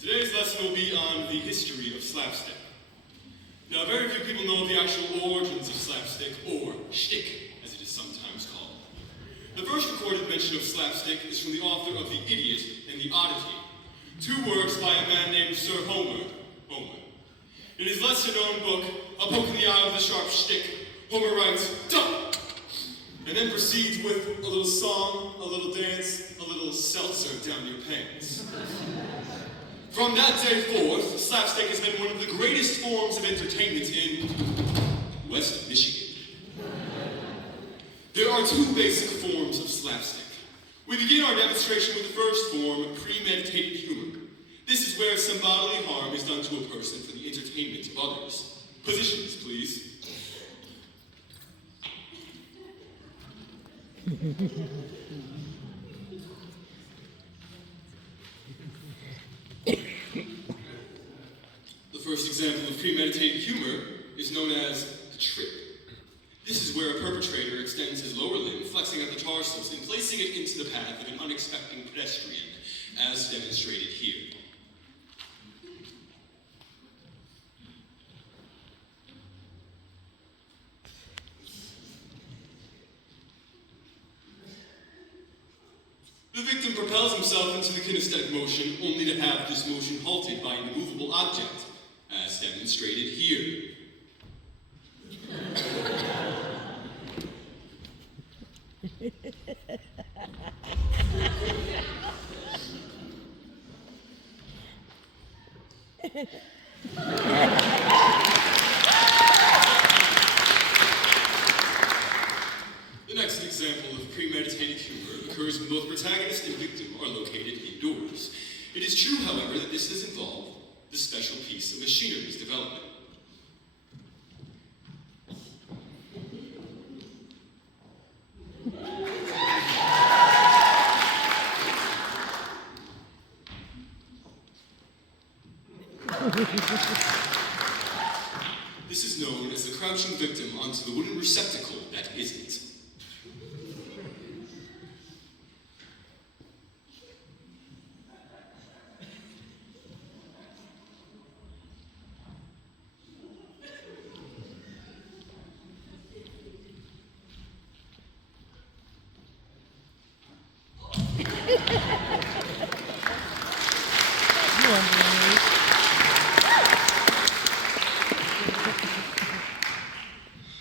Today's lesson will be on the history of slapstick. Now, very few people know the actual origins of slapstick, or shtick, as it is sometimes called. The first recorded mention of slapstick is from the author of The Idiot and the Oddity, two works by a man named Sir Homer. In his lesser-known book, A Poke in the Eye with a Sharp Shtick, Homer writes, "Dump!" and then proceeds with a little song, a little dance, a little seltzer down your pants. From that day forth, slapstick has been one of the greatest forms of entertainment in West Michigan. There are two basic forms of slapstick. We begin our demonstration with the first form, premeditated humor. This is where some bodily harm is done to a person for the entertainment of others. Positions, please. The first example of premeditated humor is known as the trip. This is where a perpetrator extends his lower limb, flexing at the tarsus, and placing it into the path of an unexpecting pedestrian, as demonstrated here. The victim propels himself into the kinesthetic motion, only to have this motion halted by an immovable object, as demonstrated here. The next example of premeditated humor occurs when both protagonist and victim are located indoors. It is true, however, that this does involve the special piece of machinery's development. This is known as the crouching victim onto the wooden receptacle that isn't.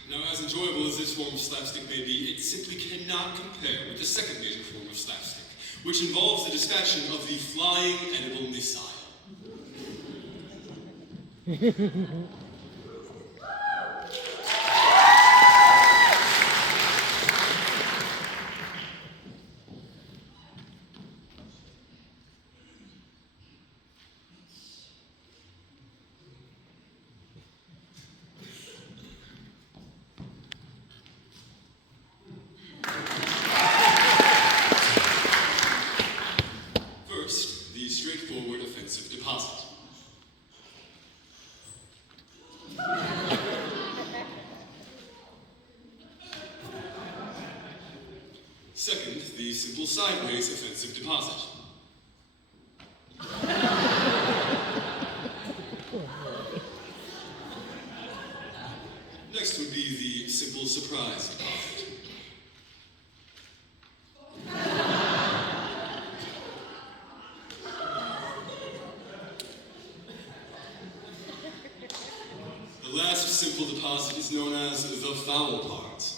Now, as enjoyable as this form of slapstick may be, it simply cannot compare with the second major form of slapstick, which involves the dispatching of the flying edible missile. First, the straightforward offensive deposit. Second, the simple sideways offensive deposit. Next would be the simple surprise deposit. The last simple deposit is known as the foul part.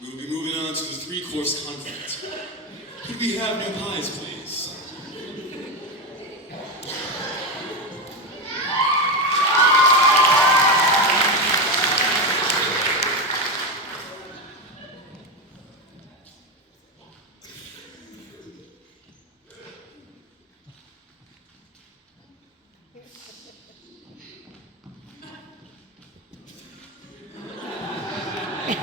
We will be moving on to the three-course conflict. Could we have new pies, please? The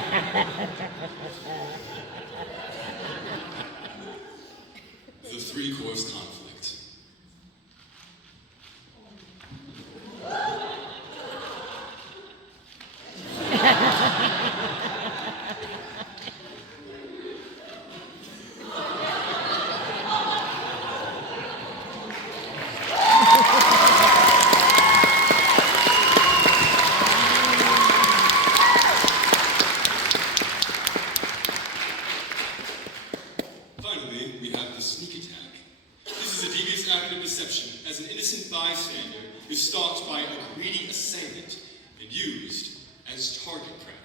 three-course conflict. Finally, we have the sneak attack. This is a devious act of deception, as an innocent bystander is stalked by a greedy assailant and used as target practice.